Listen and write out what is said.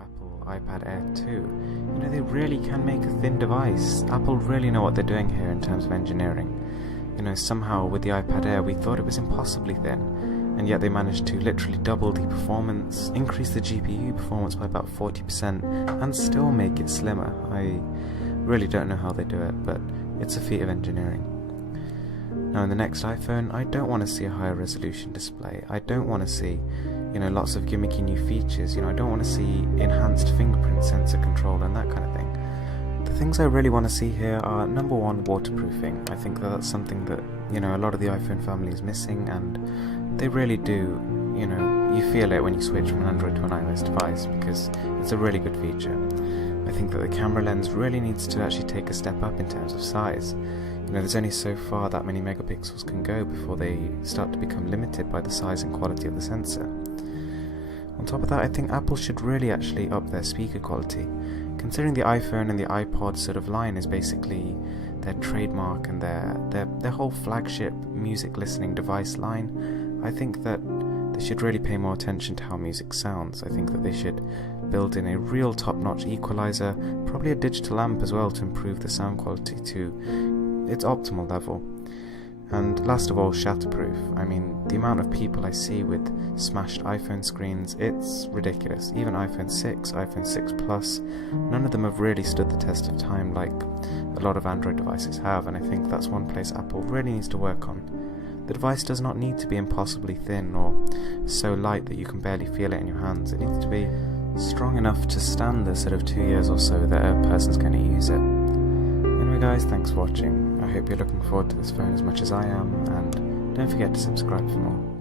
Apple iPad Air 2, they really can make a thin device. Apple really know what they're doing here in terms of engineering. Somehow with the iPad Air we thought it was impossibly thin, and yet they managed to literally double the performance, increase the GPU performance by about 40%, and still make it slimmer. I really don't know how they do it, but it's a feat of engineering. Now in the next iPhone, I don't want to see a higher resolution display. I don't want to see, lots of gimmicky new features. I don't want to see enhanced fingerprint sensor control and that kind of thing. The things I really want to see here are, number one, waterproofing. I think that's something that, a lot of the iPhone family is missing, and they really do, you feel it when you switch from an Android to an iOS device, because it's a really good feature. I think that the camera lens really needs to actually take a step up in terms of size. There's only so far that many megapixels can go before they start to become limited by the size and quality of the sensor. On top of that, I think Apple should really actually up their speaker quality. Considering the iPhone and the iPod sort of line is basically their trademark and their whole flagship music listening device line, I think that they should really pay more attention to how music sounds. I think that they should build in a real top-notch equalizer, probably a digital amp as well, to improve the sound quality to its optimal level. And last of all, shatterproof. I mean, the amount of people I see with smashed iPhone screens, it's ridiculous. Even iPhone 6, iPhone 6 Plus, none of them have really stood the test of time like a lot of Android devices have, and I think that's one place Apple really needs to work on. The device does not need to be impossibly thin or so light that you can barely feel it in your hands. It needs to be strong enough to stand the sort of 2 years or so that a person's going to use it. Anyway guys, thanks for watching. I hope you're looking forward to this phone as much as I am, and don't forget to subscribe for more.